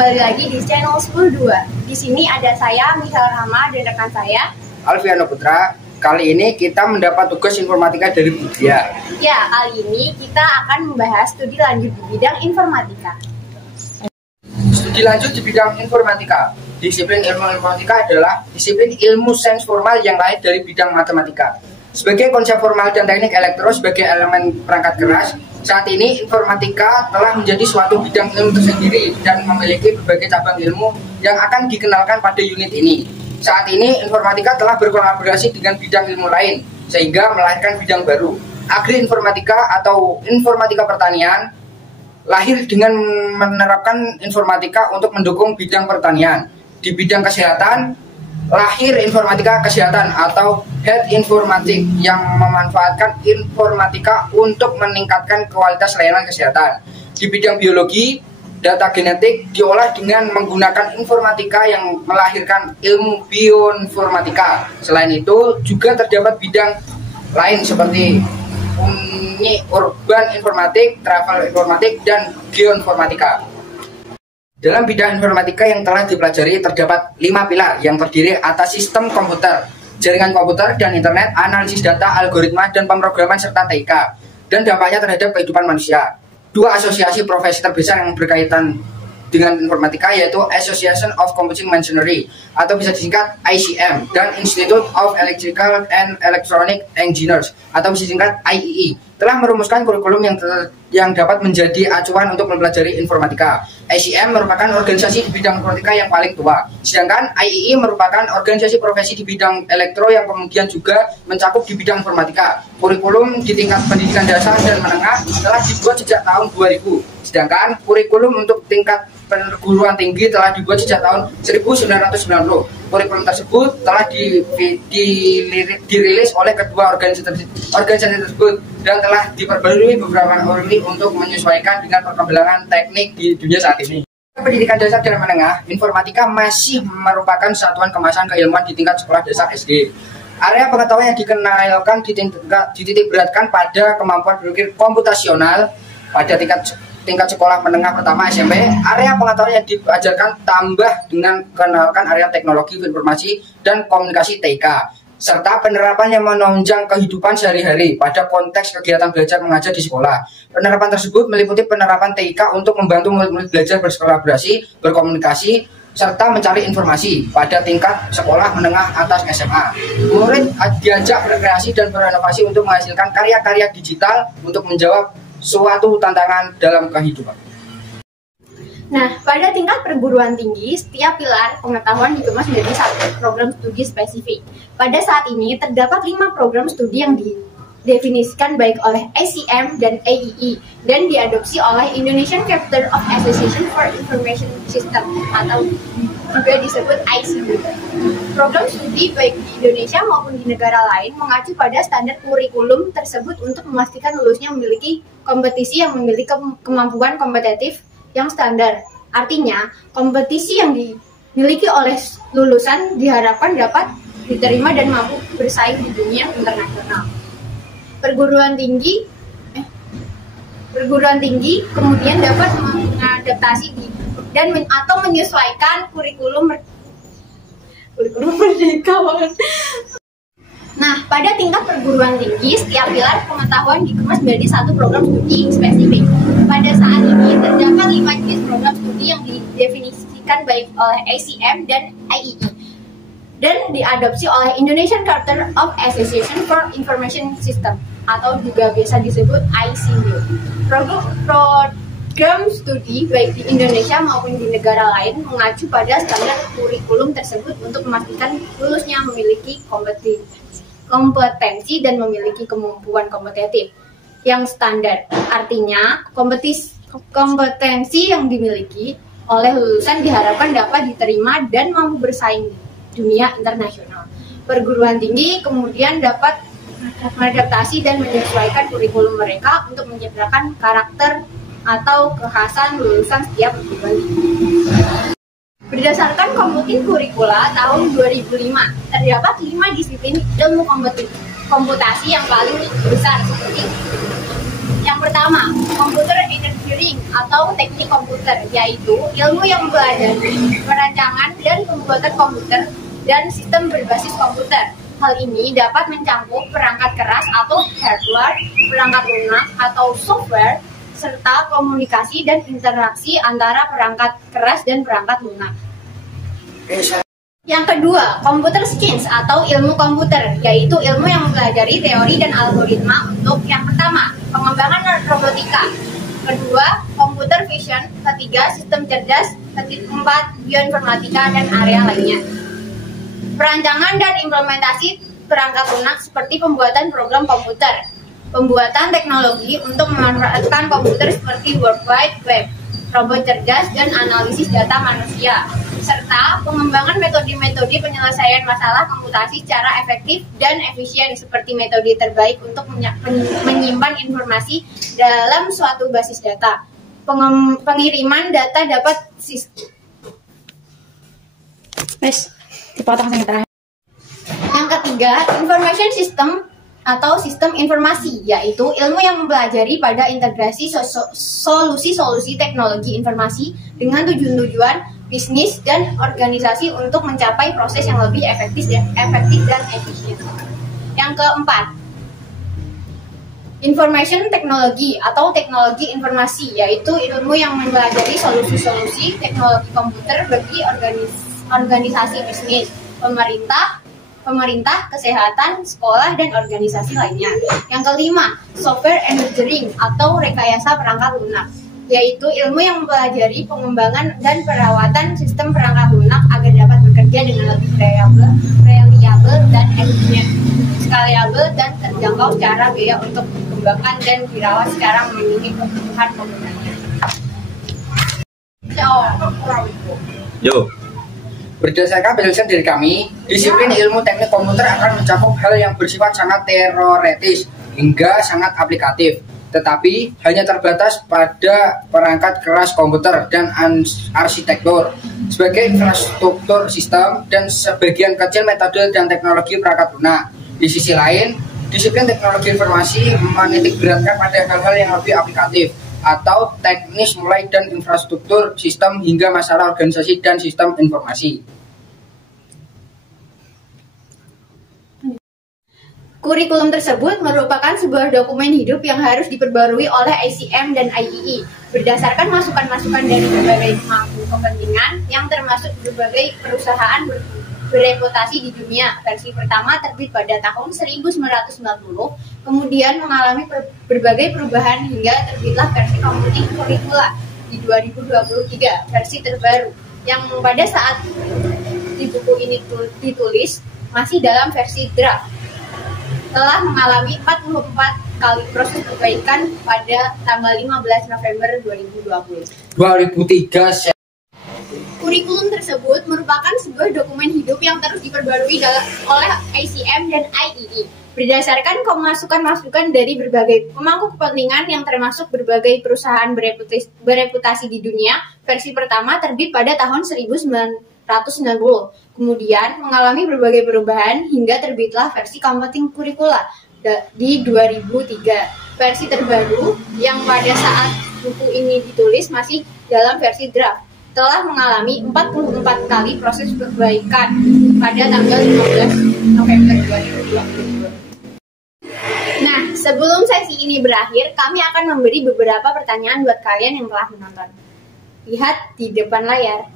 kembali lagi di channel 102. Di sini ada saya, Misal Rahma, dan rekan saya, Alfiano Putra. Kali ini kita mendapat tugas informatika dari Budia. Ya, kali ini kita akan membahas studi lanjut di bidang informatika. Studi lanjut di bidang informatika. Disiplin ilmu informatika adalah disiplin ilmu sains formal yang lain dari bidang matematika. Sebagai konsep formal dan teknik elektro sebagai elemen perangkat keras, saat ini informatika telah menjadi suatu bidang ilmu tersendiri dan memiliki berbagai cabang ilmu yang akan dikenalkan pada unit ini. Saat ini informatika telah berkolaborasi dengan bidang ilmu lain sehingga melahirkan bidang baru. Agri informatika atau informatika pertanian lahir dengan menerapkan informatika untuk mendukung bidang pertanian. Di bidang kesehatan lahir informatika kesehatan atau health informatik yang memanfaatkan informatika untuk meningkatkan kualitas layanan kesehatan. Di bidang biologi, data genetik diolah dengan menggunakan informatika yang melahirkan ilmu bioinformatika. Selain itu, juga terdapat bidang lain seperti urban informatik, travel informatik, dan geoinformatika. Dalam bidang informatika yang telah dipelajari terdapat 5 pilar yang terdiri atas sistem komputer, jaringan komputer dan internet, analisis data, algoritma, dan pemrograman serta TIK, dan dampaknya terhadap kehidupan manusia. 2 asosiasi profesi terbesar yang berkaitan dengan informatika yaitu Association of Computing Machinery atau bisa disingkat ICM dan Institute of Electrical and Electronic Engineers atau bisa disingkat IEE telah merumuskan kurikulum yang dapat menjadi acuan untuk mempelajari informatika. ICM merupakan organisasi di bidang informatika yang paling tua, sedangkan IEE merupakan organisasi profesi di bidang elektro yang kemudian juga mencakup di bidang informatika. Kurikulum di tingkat pendidikan dasar dan menengah telah dibuat sejak tahun 2000, sedangkan kurikulum untuk tingkat perguruan tinggi telah dibuat sejak tahun 1990. Kurikulum tersebut telah dirilis oleh kedua organisasi tersebut dan telah diperbarui beberapa kali untuk menyesuaikan dengan perkembangan teknik di dunia saat ini. Pendidikan dasar dan menengah, informatika masih merupakan satuan kemasan keilmuan di tingkat sekolah dasar SD. Area pengetahuan yang dikenalkan dititik beratkan pada kemampuan berpikir komputasional pada tingkat sekolah menengah pertama SMP. Area pengetahuan yang diajarkan tambah dengan kenalkan area teknologi informasi dan komunikasi TIK, serta penerapan yang menunjang kehidupan sehari-hari pada konteks kegiatan belajar mengajar di sekolah. Penerapan tersebut meliputi penerapan TIK untuk membantu murid-murid belajar berkolaborasi, berkomunikasi, serta mencari informasi pada tingkat sekolah menengah atas SMA. Murid diajak berkreasi dan berinovasi untuk menghasilkan karya-karya digital untuk menjawab suatu tantangan dalam kehidupan. Nah, pada tingkat perguruan tinggi, setiap pilar pengetahuan dikemas menjadi satu program studi spesifik. Pada saat ini, terdapat 5 program studi yang didefinisikan baik oleh ICM dan IEE dan diadopsi oleh Indonesian Chapter of Association for Information System atau juga disebut ICU. Program studi baik di Indonesia maupun di negara lain mengacu pada standar kurikulum tersebut untuk memastikan lulusnya memiliki kompetisi yang memiliki kemampuan kompetitif yang standar. Artinya, kompetisi yang dimiliki oleh lulusan diharapkan dapat diterima dan mampu bersaing di dunia internasional. Perguruan tinggi kemudian dapat mengadaptasi atau menyesuaikan kurikulum merdeka. Nah, pada tingkat perguruan tinggi, setiap pilar pengetahuan dikemas menjadi satu program studi spesifik. Pada saat ini, terdapat 5 jenis program studi yang didefinisikan baik oleh ICM dan IEE dan diadopsi oleh Indonesian Charter of Association for Information System atau juga biasa disebut ICU. Program studi baik di Indonesia maupun di negara lain mengacu pada standar kurikulum tersebut untuk memastikan lulusnya memiliki kompetensi dan memiliki kemampuan kompetitif yang standar. Artinya, kompetensi yang dimiliki oleh lulusan diharapkan dapat diterima dan mampu bersaing di dunia internasional. Perguruan tinggi kemudian dapat mengadaptasi dan menyesuaikan kurikulum mereka untuk menciptakan karakter atau kekhasan lulusan setiap perguruan tinggi. Berdasarkan Komputing Kurikula tahun 2005, terdapat 5 disiplin ilmu komputasi yang paling besar seperti yang pertama, Computer Aided Theory engineering atau teknik komputer, yaitu ilmu yang mempelajari perancangan dan pembuatan komputer dan sistem berbasis komputer. Hal ini dapat mencakup perangkat keras atau hardware, perangkat lunak atau software, serta komunikasi dan interaksi antara perangkat keras dan perangkat lunak. Yang kedua, computer science atau ilmu komputer, yaitu ilmu yang mempelajari teori dan algoritma untuk yang pertama, pengembangan robotika. Kedua, computer vision. Ketiga, sistem cerdas. Keempat, bioinformatika dan area lainnya. Perancangan dan implementasi perangkat lunak seperti pembuatan program komputer, pembuatan teknologi untuk memanfaatkan komputer seperti World Wide Web, robot cerdas, dan analisis data manusia, serta pengembangan metode-metode penyelesaian masalah komputasi secara efektif dan efisien seperti metode terbaik untuk menyimpan informasi dalam suatu basis data. Pengiriman data dapat dipotong yang terakhir. Yang ketiga, information system atau sistem informasi, yaitu ilmu yang mempelajari pada integrasi solusi-solusi teknologi informasi dengan tujuan bisnis dan organisasi untuk mencapai proses yang lebih efektif dan efisien. Yang keempat, information technology atau teknologi informasi, yaitu ilmu yang mempelajari solusi-solusi teknologi komputer bagi organisasi bisnis, pemerintah, kesehatan, sekolah, dan organisasi lainnya. Yang kelima, software engineering atau rekayasa perangkat lunak, yaitu ilmu yang mempelajari pengembangan dan perawatan sistem perangkat lunak agar dapat bekerja dengan lebih reliable dan efisien, scalable dan terjangkau secara biaya untuk dikembangkan dan dirawat secara memenuhi kebutuhan penggunanya. Berdasarkan penjelasan dari kami, disiplin ilmu teknik komputer akan mencakup hal yang bersifat sangat teoretis hingga sangat aplikatif, tetapi hanya terbatas pada perangkat keras komputer dan arsitektur sebagai infrastruktur sistem dan sebagian kecil metode dan teknologi perangkat lunak. Di sisi lain, disiplin teknologi informasi menitik beratkan pada hal-hal yang lebih aplikatif atau teknis mulai dan infrastruktur sistem hingga masalah organisasi dan sistem informasi. Kurikulum tersebut merupakan sebuah dokumen hidup yang harus diperbarui oleh ICM dan IEE berdasarkan masukan-masukan dari berbagai pemangku kepentingan yang termasuk berbagai perusahaan bereputasi di dunia. Versi pertama terbit pada tahun 1990, kemudian mengalami berbagai perubahan hingga terbitlah versi Computing Curricula di 2023, versi terbaru, yang pada saat di buku ini ditulis masih dalam versi draft. Telah mengalami 44 kali proses perbaikan pada tanggal 15 November 2020. Kurikulum tersebut merupakan sebuah dokumen hidup yang terus diperbarui oleh ICM dan IEE berdasarkan masukan-masukan dari berbagai pemangku kepentingan yang termasuk berbagai perusahaan bereputasi di dunia. Versi pertama terbit pada tahun 1990, kemudian mengalami berbagai perubahan hingga terbitlah versi Computing Curricula di 2003. Versi terbaru yang pada saat buku ini ditulis masih dalam versi draft telah mengalami 44 kali proses perbaikan pada tanggal 15 November 2022. Nah, sebelum sesi ini berakhir, kami akan memberi beberapa pertanyaan buat kalian yang telah menonton. Lihat di depan layar.